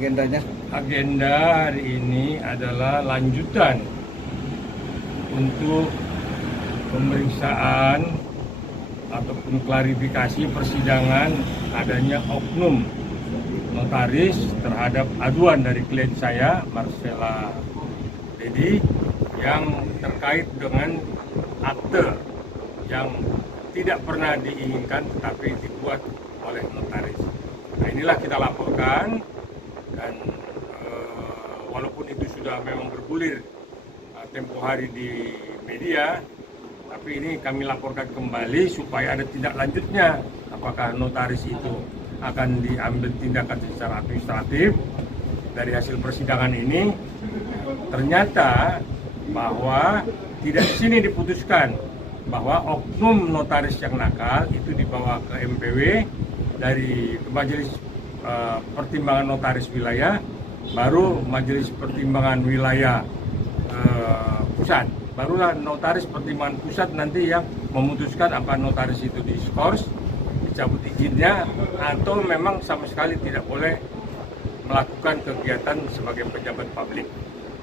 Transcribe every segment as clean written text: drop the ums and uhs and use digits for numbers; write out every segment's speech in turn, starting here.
agendanya? Agenda hari ini adalah lanjutan untuk pemeriksaan ataupun klarifikasi persidangan adanya oknum notaris terhadap aduan dari klien saya, Marcella Dedi, yang terkait dengan akte yang tidak pernah diinginkan tetapi dibuat oleh notaris. Nah, inilah kita laporkan, dan walaupun itu sudah memang bergulir tempo hari di media, tapi ini kami laporkan kembali supaya ada tindak lanjutnya. Apakah notaris itu akan diambil tindakan secara administratif. Dari hasil persidangan ini ternyata bahwa tidak di sini diputuskan bahwa oknum notaris yang nakal itu dibawa ke MPW dari Majelis Pertimbangan Notaris Wilayah, baru Majelis Pertimbangan Wilayah Pusat, barulah Notaris Pertimbangan Pusat nanti yang memutuskan apa notaris itu diskors, dicabut izinnya, atau memang sama sekali tidak boleh melakukan kegiatan sebagai pejabat publik.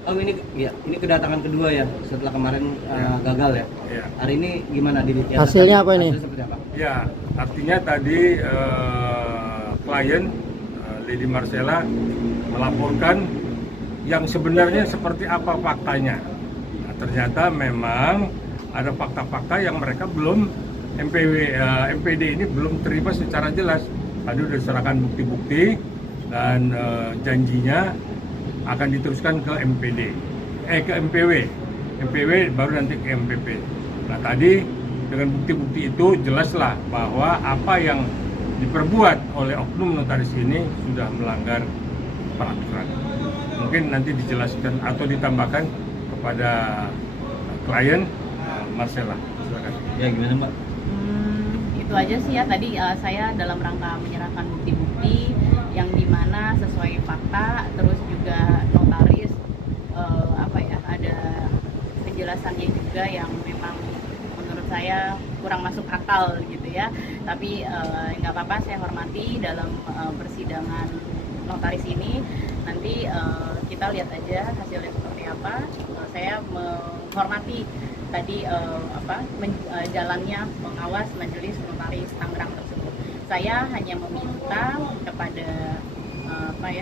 Om, ini kedatangan kedua ya setelah kemarin gagal ya. Ya. Hari ini gimana Hasilnya apa ini? Hasilnya seperti apa? Ya, artinya tadi klien Lady Marcella melaporkan yang sebenarnya seperti apa faktanya. Nah, ternyata memang ada fakta-fakta yang mereka belum MPD ini belum terima secara jelas. Tadi sudah diserahkan bukti-bukti dan janjinya akan diteruskan ke ke MPW baru nanti ke MPP. Nah, tadi dengan bukti-bukti itu jelaslah bahwa apa yang diperbuat oleh oknum notaris ini sudah melanggar peraturan. Mungkin nanti dijelaskan atau ditambahkan kepada klien Marcella. Silakan. Ya, gimana Mbak? Itu aja sih ya, tadi saya dalam rangka menyerahkan bukti-bukti yang dimana sesuai fakta, terus juga notaris ada penjelasannya juga yang memang menurut saya kurang masuk akal gitu ya. Tapi nggak apa-apa, saya hormati dalam persidangan notaris ini. Nanti kita lihat aja hasilnya seperti apa. Saya menghormati tadi jalannya pengawas Majelis Notaris Tangerang tersebut. Saya hanya meminta kepada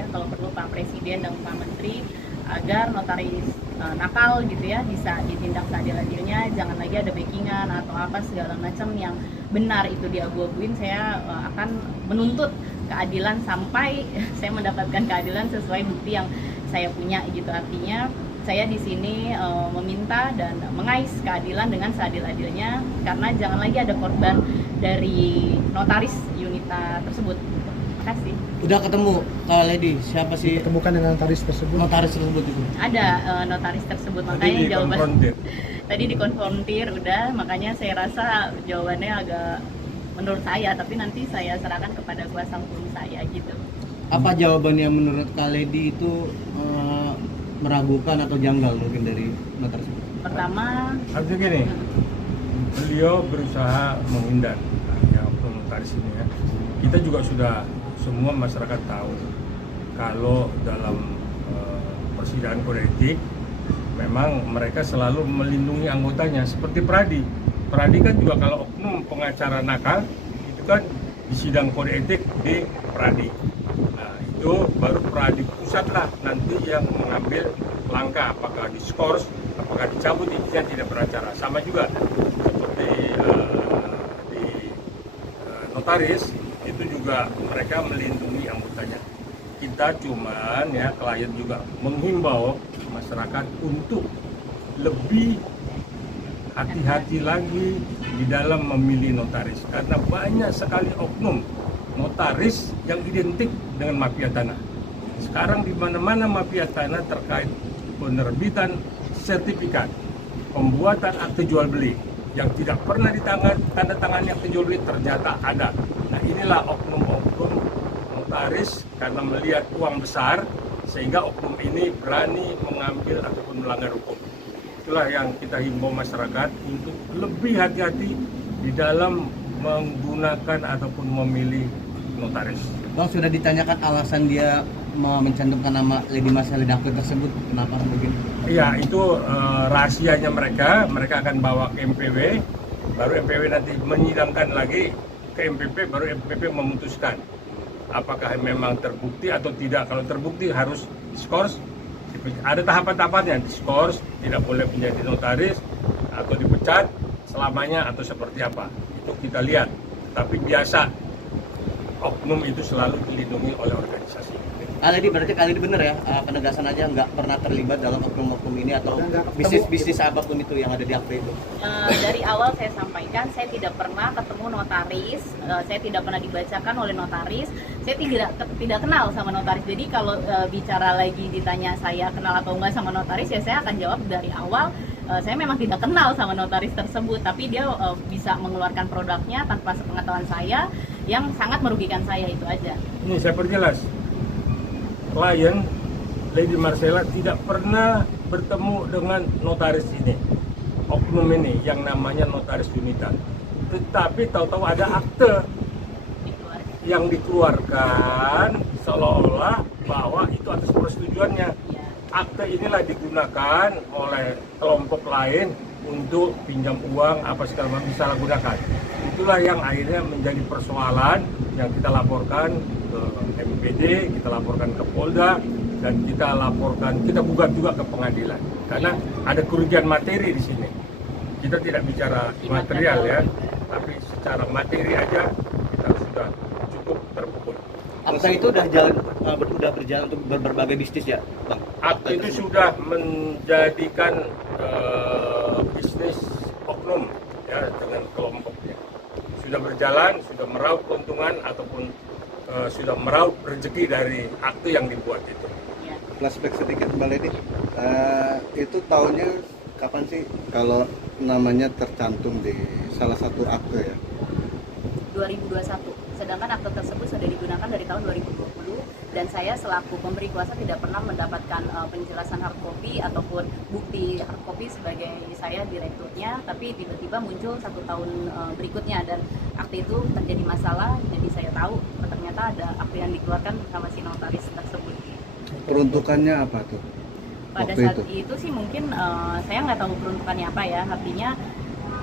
kalau perlu Pak Presiden dan Pak Menteri agar notaris nakal gitu ya bisa ditindak seadil-adilnya, jangan lagi ada backingan atau apa segala macam yang benar itu diabu-abuin. Saya akan menuntut keadilan sampai saya mendapatkan keadilan sesuai bukti yang saya punya gitu. Artinya saya di sini meminta dan mengais keadilan dengan seadil-adilnya, karena jangan lagi ada korban dari notaris Yunita tersebut. Terima kasih. Udah ketemu Kak Lady, siapa sih Ditemukan dengan notaris tersebut. notaris tersebut itu? Ada notaris tersebut, makanya jawaban tadi dikonfrontir udah, makanya saya rasa jawabannya agak menurut saya, tapi nanti saya serahkan kepada kuasa hukum saya gitu. Apa jawabannya menurut Kak Lady itu meragukan atau janggal mungkin dari notaris? Pertama, Artinya gini, beliau berusaha menghindar ya oknum notaris ini ya. Kita juga sudah semua masyarakat tahu kalau dalam persidangan kode etik memang mereka selalu melindungi anggotanya, seperti Pradi. Pradi kan juga kalau oknum pengacara nakal itu kan di sidang kode etik di Pradi. Nah, itu baru Pradi pusat lah nanti yang mengambil langkah, apakah diskors, apakah dicabut izinnya tidak beracara. Sama juga seperti di notaris itu juga mereka melindungi anggotanya. Kita cuman ya, klien juga menghimbau masyarakat untuk lebih hati-hati lagi di dalam memilih notaris, karena banyak sekali oknum notaris yang identik dengan mafia tanah. Sekarang di mana-mana mafia tanah terkait penerbitan sertifikat, pembuatan akte jual beli yang tidak pernah ditandatangani akte jual beli ternyata ada. Nah, inilah oknum-oknum notaris karena melihat uang besar sehingga oknum ini berani mengambil ataupun melanggar hukum. Itulah yang kita himbau masyarakat untuk lebih hati-hati di dalam menggunakan ataupun memilih notaris. Bang, sudah ditanyakan alasan dia mencantumkan nama Lady Marcella David tersebut? Kenapa mungkin? Iya, itu rahasianya mereka akan bawa ke MPW, baru MPW nanti menyidangkan lagi ke MPP, baru MPP memutuskan apakah memang terbukti atau tidak. Kalau terbukti harus diskors, ada tahapan-tahapannya, diskors, tidak boleh menjadi notaris atau dipecat selamanya atau seperti apa, itu kita lihat. Tapi biasa oknum itu selalu dilindungi oleh organisasi. Lady berarti kali ini bener ya, penegasan aja nggak pernah terlibat dalam oknum-oknum ini atau bisnis apapun itu yang ada di akte itu? Dari awal saya sampaikan, saya tidak pernah ketemu notaris, saya tidak pernah dibacakan oleh notaris, saya tidak kenal sama notaris. Jadi kalau bicara lagi ditanya saya kenal atau enggak sama notaris, ya saya akan jawab dari awal, saya memang tidak kenal sama notaris tersebut, tapi dia bisa mengeluarkan produknya tanpa sepengetahuan saya, yang sangat merugikan saya, itu aja. Ini saya perjelas, klien Lady Marcella tidak pernah bertemu dengan notaris ini, oknum ini yang namanya notaris Junita. Tetapi tahu-tahu ada akte yang dikeluarkan seolah-olah bahwa itu atas persetujuannya. Akte inilah digunakan oleh kelompok lain untuk pinjam uang apa segala macam disalahgunakan. Itulah yang akhirnya menjadi persoalan yang kita laporkan ke MPD, kita laporkan ke Polda, dan kita gugat juga ke pengadilan. Karena ada kerugian materi di sini. Kita tidak bicara material ya, tapi secara materi aja kita sudah cukup terpukul. Akte itu udah berjalan untuk berbagai bisnis ya, Bang? Akte itu sudah menjadikan bisnis oknum ya dengan kelompoknya. Sudah berjalan, sudah meraup keuntungan ataupun sudah meraup rezeki dari akte yang dibuat itu. Flashback sedikit Mbak Lady, itu tahunnya kapan sih kalau namanya tercantum di salah satu akte ya? 2021. Sedangkan akte tersebut sudah digunakan dari tahun 2020 dan saya selaku pemberi kuasa tidak pernah mendapatkan penjelasan hard copy ataupun bukti hard copy sebagai saya direkturnya, tapi tiba-tiba muncul 1 tahun berikutnya dan akte itu terjadi masalah, jadi saya tahu ternyata ada akte yang dikeluarkan sama si notaris tersebut. Peruntukannya apa tuh? Pada saat itu sih mungkin saya nggak tahu peruntukannya apa ya, artinya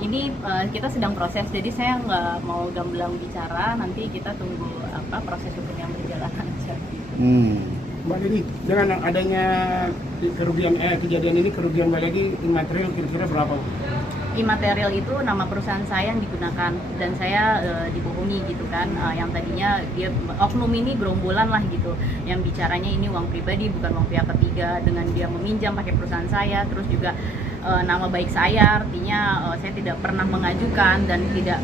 ini kita sedang proses, jadi saya nggak mau gamblang bicara, nanti kita tunggu proses hukum yang berjalan aja. Mbak Lady, dengan adanya kerugian kejadian ini, kerugian Mbak Lady imaterial kira-kira berapa? Imaterial itu nama perusahaan saya yang digunakan dan saya dibohongi gitu kan, yang tadinya dia oknum ini gerombolan lah gitu, yang bicaranya ini uang pribadi bukan uang pihak ketiga, dengan dia meminjam pakai perusahaan saya, terus juga nama baik saya, artinya saya tidak pernah mengajukan dan tidak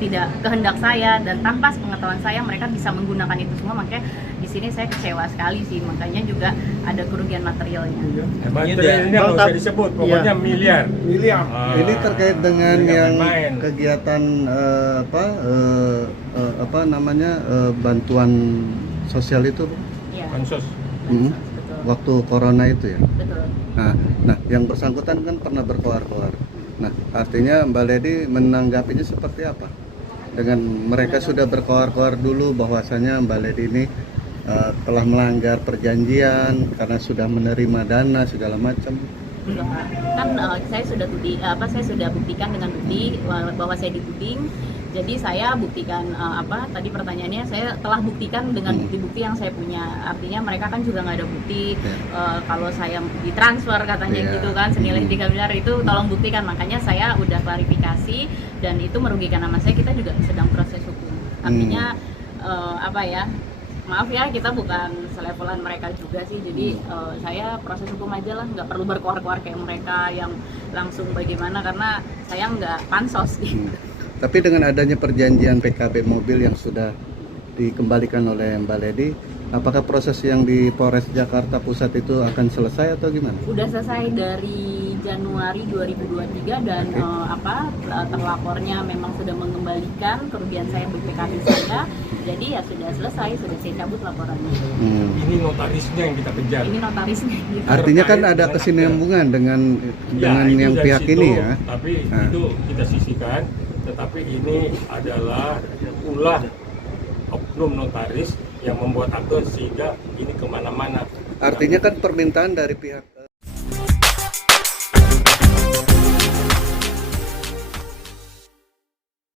tidak kehendak saya, dan tanpa sepengetahuan saya mereka bisa menggunakan itu semua. Makanya di sini saya kecewa sekali sih, makanya juga ada kerugian materialnya. Materialnya nggak usah disebut, pokoknya miliar. Ini terkait dengan yang main. kegiatan bantuan sosial itu, Iya. Bansos. Betul. waktu corona itu ya. Betul. Nah, yang bersangkutan kan pernah berkoar-koar. Nah, artinya Mbak Lady menanggapinya seperti apa? Dengan mereka sudah berkoar-koar dulu bahwasanya Mbak Lady ini telah melanggar perjanjian karena sudah menerima dana segala macam. Enggak. Kan saya sudah buktikan dengan bukti bahwa saya dituding. Jadi saya buktikan tadi pertanyaannya, saya telah buktikan dengan bukti-bukti yang saya punya. Artinya mereka kan juga nggak ada bukti kalau saya ditransfer katanya gitu kan senilai 3 miliar, itu tolong buktikan. Makanya saya udah klarifikasi dan itu merugikan nama saya, kita juga sedang proses hukum. Artinya maaf ya, kita bukan selevelan mereka juga sih, jadi saya proses hukum aja lah, nggak perlu berkoar-koar kayak mereka yang langsung bagaimana, karena saya nggak pansos gitu. Tapi dengan adanya perjanjian PKB mobil yang sudah dikembalikan oleh Mbak Lady, apakah proses yang di Polres Jakarta Pusat itu akan selesai atau gimana? Udah selesai dari Januari 2023 dan terlapornya memang sudah mengembalikan kerugian saya BPKB saya. Jadi ya sudah selesai, sudah saya cabut laporannya. Ini notarisnya yang kita kejar. Ini notarisnya. Gitu. Artinya kan ada kesinambungan dengan yang pihak situ, ini ya. Tapi itu kita sisihkan. Tetapi ini adalah ulah oknum notaris yang membuat akte sehingga ini kemana-mana. Artinya kan permintaan dari pihak